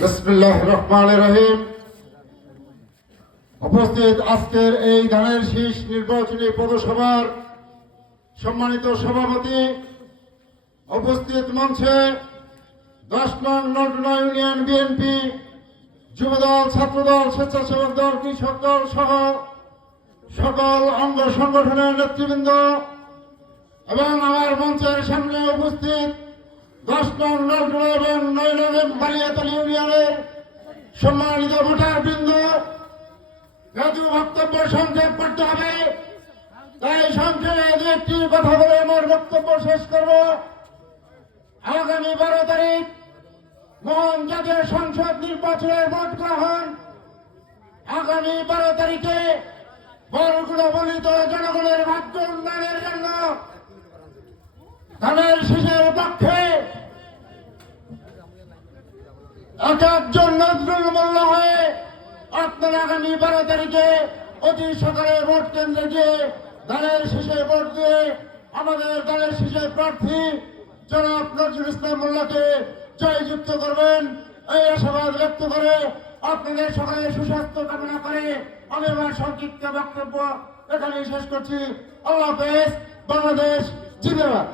বিসমিল্লাহির রহমানির রহিম। উপস্থিত আজকের এই ধানের শীষ নির্বাচনী পৌরসভার সম্মানিত সভাপতি, উপস্থিত মঞ্চে 10 নং নলডোনা ইউনিয়ন বিএনপি, যুবদল, ছাত্রদল, স্বেচ্ছাসেবক দল, কৃষক দল সহ সকল অঙ্গ সংগঠনের নেতৃবৃন্দ এবং আমার মঞ্চের সামনে উপস্থিত 10 নং নলডোনা এবং 9 নং বালিয়াতলী ইউনিয়নের সম্মানিত ভোটার বৃন্দ, যেহেতু বক্তব্য সংক্ষেপ করতে হবে তাই সংক্ষেপে দু একটি কথা বলে আমার বক্তব্য শেষ করব। আগামী 12 তারিখ মহান জাতীয় সংসদ নির্বাচনের ভোট গ্রহণ। আগামী 12 তারিখে বরগুনা বলিত জনগণের ভাগ্য উন্নয়নের জন্য ধানের শীষের পক্ষে একজন নজরুল মোল্লা হয়ে আপনারা আগামী 12 তারিখে অতি সকালে ভোট কেন্দ্রে গিয়ে ধানের শীষে ভোট দিয়ে আমাদের ধানের শীষের প্রার্থী জনাব নজরুল ইসলাম মোল্লাকে জয়যুক্ত করবেন। এই আশাবাদ ব্যক্ত করে আপনাদের সকলের সুস্বাস্থ্য কামনা করে আমি আমার সংক্ষিপ্ত বক্তব্য এখানেই শেষ করছি। আল্লাহ হাফেজ। বাংলাদেশ জিন্দাবাদ।